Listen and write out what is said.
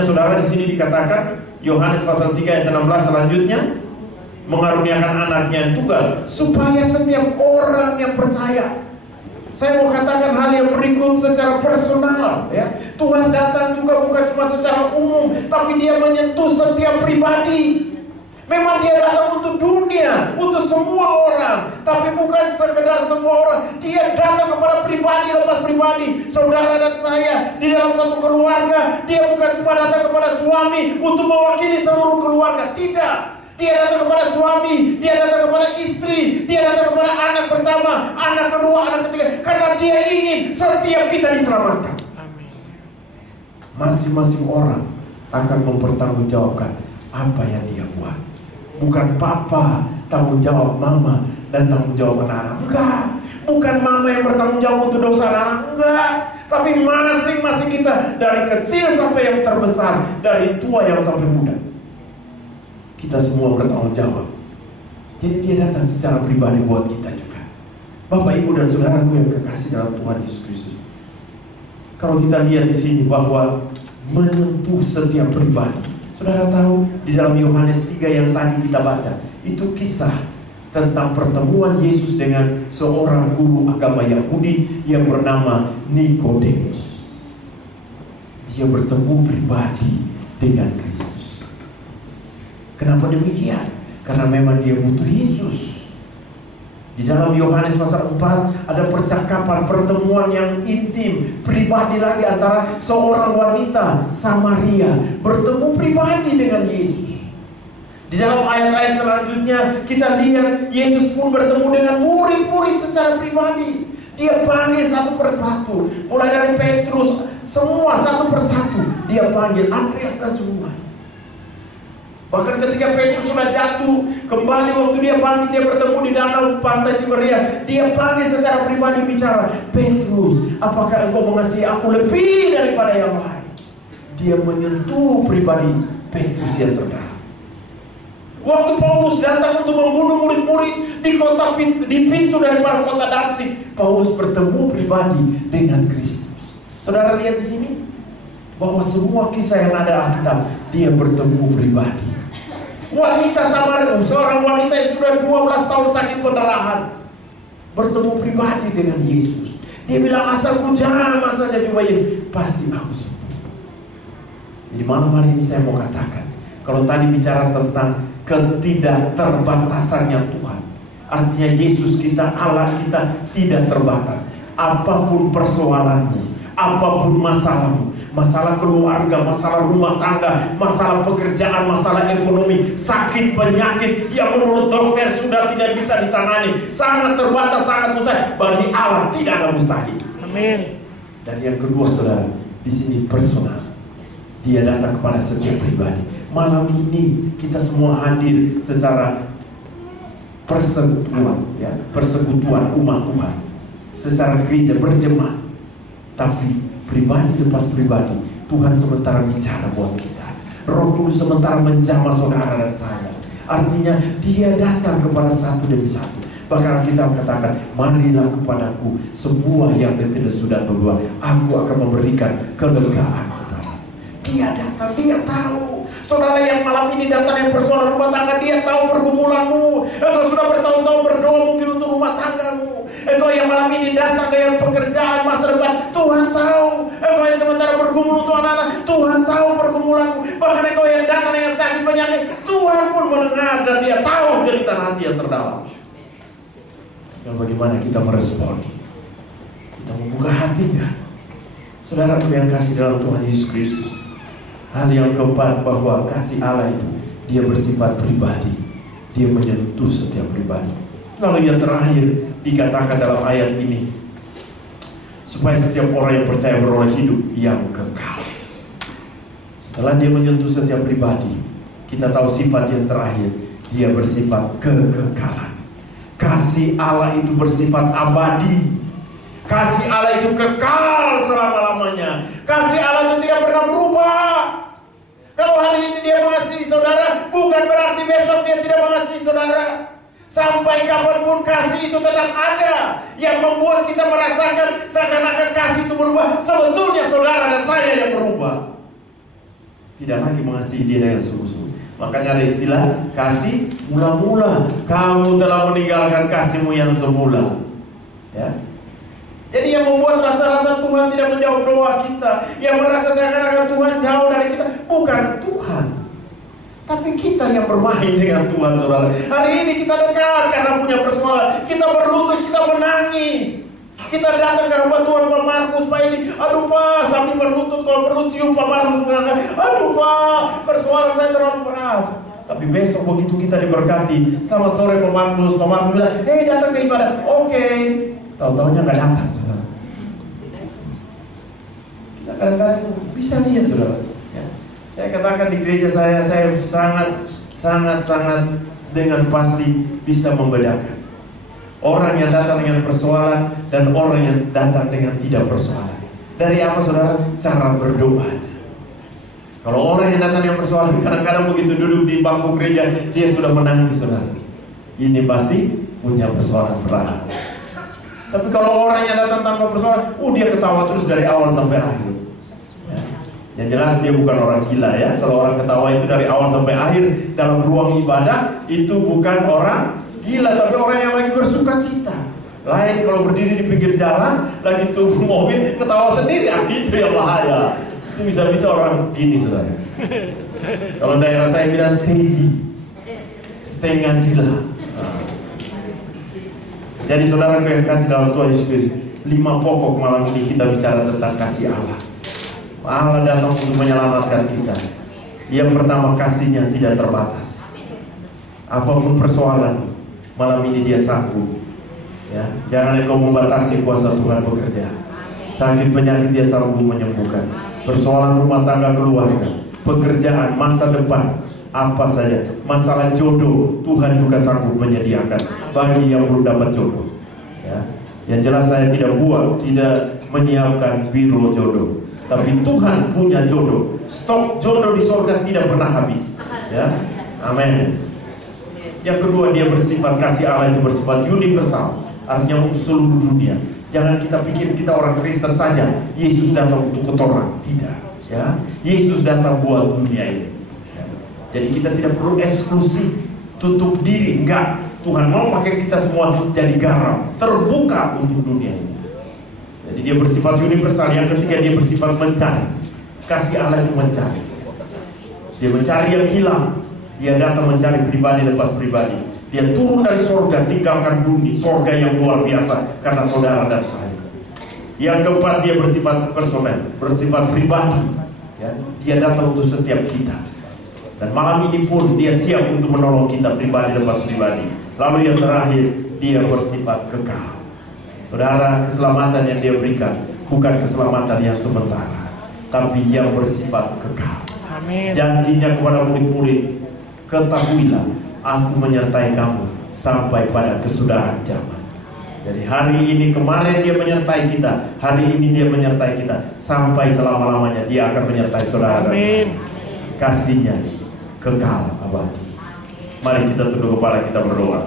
Saudara, di sini dikatakan Yohanes pasal 3 ayat 16 selanjutnya, mengaruniakan anaknya yang tunggal supaya setiap orang yang percaya. Saya mau katakan hal yang berikut secara personal, ya. Tuhan datang juga bukan cuma secara umum, tapi dia menyentuh setiap pribadi. Memang dia datang untuk dunia, untuk semua orang, tapi bukan sekedar semua orang. Dia datang kepada pribadi lepas pribadi. Saudara dan saya di dalam satu keluarga, dia bukan cuma datang kepada suami untuk mewakili seluruh keluarga. Tidak. Dia datang kepada suami, dia datang kepada istri, dia datang kepada anak pertama, anak kedua, anak ketiga. Karena dia ingin setiap kita diselamatkan. Masing-masing orang akan mempertanggungjawabkan apa yang dia buat. Bukan papa tanggung jawab mama dan tanggung jawab anak-anak. Enggak. Bukan mama yang bertanggung jawab untuk dosa anak-anak. Enggak. Tapi masing-masing kita, dari kecil sampai yang terbesar, dari tua yang sampai muda, kita semua bertanggung jawab. Jadi dia datang secara pribadi buat kita juga. Bapak, Ibu, dan saudaraku yang kekasih dalam Tuhan Yesus Kristus. Kalau kita lihat di sini bahwa menyentuh setiap pribadi. Saudara tahu di dalam Yohanes 3 yang tadi kita baca, itu kisah tentang pertemuan Yesus dengan seorang guru agama Yahudi yang bernama Nikodemus. Dia bertemu pribadi dengan Kristus. Kenapa demikian? Karena memang dia butuh Yesus. Di dalam Yohanes pasal 4 ada percakapan, pertemuan yang intim, pribadi lagi antara seorang wanita Samaria bertemu pribadi dengan Yesus. Di dalam ayat-ayat selanjutnya kita lihat Yesus pun bertemu dengan murid-murid secara pribadi. Dia panggil satu persatu, mulai dari Petrus, semua satu persatu dia panggil, Andreas dan semua. Bahkan ketika Petrus sudah jatuh, kembali waktu dia bangkit, dia bertemu di danau pantai Tiberias, dia panggil secara pribadi bicara, Petrus, apakah engkau mengasihi aku lebih daripada yang lain? Dia menyentuh pribadi Petrus yang terdalam. Waktu Paulus datang untuk membunuh murid-murid di pintu daripada kota Damsyik, Paulus bertemu pribadi dengan Kristus. Saudara lihat di sini bahwa semua kisah yang ada Alkitab, dia bertemu pribadi. Wanita Samaria, seorang wanita yang sudah 12 tahun sakit pendarahan, bertemu pribadi dengan Yesus. Dia bilang, asalku jamah saja jumpa Yesus, pasti aku sembuh. Jadi malam hari ini saya mau katakan, kalau tadi bicara tentang ketidakterbatasannya Tuhan, artinya Yesus kita, Allah kita tidak terbatas. Apapun persoalanmu, apapun masalahmu, masalah keluarga, masalah rumah tangga, masalah pekerjaan, masalah ekonomi, sakit, penyakit yang menurut dokter sudah tidak bisa ditangani, sangat terbatas, sangat mustahil, bagi Allah tidak ada mustahil. Amin. Dan yang kedua, saudara, di sini personal. Dia datang kepada setiap pribadi. Malam ini kita semua hadir secara persekutuan, ya, persekutuan umat Tuhan, secara gereja berjemaat. Tapi pribadi lepas pribadi, Tuhan sementara bicara buat kita. Roh Kudus sementara menjamah saudara dan saya. Artinya dia datang kepada satu demi satu. Bahkan kita katakan, marilah kepadaku semua yang letih dan berdua, aku akan memberikan kelegaan kepada. Dia datang, dia tahu. Saudara yang malam ini datang yang persoalan rumah tangga, dia tahu pergumulanmu. Engkau sudah bertahun-tahun berdoa mungkin untuk rumah tanggamu. Engkau yang malam ini datang dengan pekerjaan masa depan, Tuhan tahu. Engkau yang sementara bergumul untuk anak-anak, Tuhan tahu pergumulanmu. Bahkan engkau yang datang dengan sakit penyakit, Tuhan pun mendengar dan dia tahu cerita hati yang terdalam. Dan bagaimana kita meresponi? Kita membuka hati nggak? Saudara yang kasih dalam Tuhan Yesus Kristus. Hal yang keempat, bahwa kasih Allah itu dia bersifat pribadi. Dia menyentuh setiap pribadi. Lalu yang terakhir dikatakan dalam ayat ini, supaya setiap orang yang percaya beroleh hidup yang kekal. Setelah dia menyentuh setiap pribadi, kita tahu sifat yang terakhir, dia bersifat kekekalan. Kasih Allah itu bersifat abadi. Kasih Allah itu kekal selama-lamanya. Kasih Allah itu tidak pernah berubah. Kalau hari ini dia mengasihi saudara, bukan berarti besok dia tidak mengasihi saudara. Sampai kapanpun kasih itu tetap ada. Yang membuat kita merasakan seakan-akan kasih itu berubah, sebetulnya saudara dan saya yang berubah. tidak lagi mengasihi dia dengan sungguh-sungguh. Makanya ada istilah kasih mula-mula. Kamu telah meninggalkan kasihmu yang semula. Ya. Jadi yang membuat rasa-rasa Tuhan tidak menjawab doa kita, yang merasa seakan-akan Tuhan jauh dari kita, bukan Tuhan, tapi kita yang bermain dengan Tuhan, saudara. Hari ini kita dekat karena punya persoalan. Kita berlutut, kita menangis. Kita datang ke rumah Tuhan Pak Markus, Pak ini, aduh Pak, sambil berlutut, kalau perlu cium Pak Markus mengangkat, aduh Pak, persoalan saya terlalu berat. Tapi besok begitu kita diberkati, selamat sore Pak Markus bilang, datang ke ibadah, oke. Tahu-tahunya nggak datang, saudara. Kita kadang-kadang bisa lihat, saudara. Ya. Saya katakan di gereja saya sangat dengan pasti bisa membedakan orang yang datang dengan persoalan dan orang yang datang dengan tidak persoalan. Dari apa, saudara? Cara berdoa. Kalau orang yang datang dengan persoalan, kadang-kadang begitu duduk di bangku gereja, dia sudah menangis, saudara. Ini pasti punya persoalan berat. Tapi kalau orang yang datang tanpa persoalan, dia ketawa terus dari awal sampai akhir. Ya. Yang jelas dia bukan orang gila, ya. Kalau orang ketawa itu dari awal sampai akhir dalam ruang ibadah, itu bukan orang gila, tapi orang yang lagi bersuka cita. Lain kalau berdiri di pinggir jalan, lagi tunggu mobil, ketawa sendiri, itu yang bahaya. Itu bisa-bisa orang gini, saudara. Kalau daerah saya bilang setengah gila. Jadi saudara yang kasih dalam Tuhan Yesus Kristus, 5 pokok malam ini kita bicara tentang kasih Allah. Allah datang untuk menyelamatkan kita. Yang pertama, kasihnya tidak terbatas. Apapun persoalan, malam ini dia sanggup. Ya, jangan engkau membatasi kuasa Tuhan bekerja. Sakit penyakit dia sanggup menyembuhkan. Persoalan rumah tangga keluarga, pekerjaan, masa depan, apa saja, masalah jodoh, Tuhan juga sanggup menyediakan bagi yang belum dapat jodoh. Ya. Yang jelas saya tidak menyiapkan biro jodoh, tapi Tuhan punya jodoh. Stok jodoh di surga tidak pernah habis. Ya, amin. Yang kedua, dia bersifat, kasih Allah itu bersifat universal, artinya untuk seluruh dunia. Jangan kita pikir kita orang Kristen saja, Yesus datang untuk orang, tidak. Ya, Yesus datang buat dunia ini. Jadi kita tidak perlu eksklusif, tutup diri, enggak. Tuhan mau pakai kita semua jadi garam, terbuka untuk dunia ini. Jadi dia bersifat universal. Yang ketiga, dia bersifat mencari. Kasih Allah itu mencari. Dia mencari yang hilang. Dia datang mencari pribadi lepas pribadi. Dia turun dari sorga, tinggalkan bumi, sorga yang luar biasa karena saudara dan saya. Yang keempat, dia bersifat personal, bersifat pribadi. Ya, dia datang untuk setiap kita. Dan malam ini pun dia siap untuk menolong kita pribadi lepas pribadi. Lalu yang terakhir, dia bersifat kekal. Saudara, keselamatan yang dia berikan bukan keselamatan yang sementara, tapi yang bersifat kekal. Amin. Janjinya kepada murid-murid, ketahuilah, aku menyertai kamu sampai pada kesudahan zaman. Jadi hari ini, kemarin dia menyertai kita, hari ini dia menyertai kita, sampai selama-lamanya dia akan menyertai saudara. Amin. Kasihnya kekal abadi. Mari kita tunduk kepala, kita berdoa.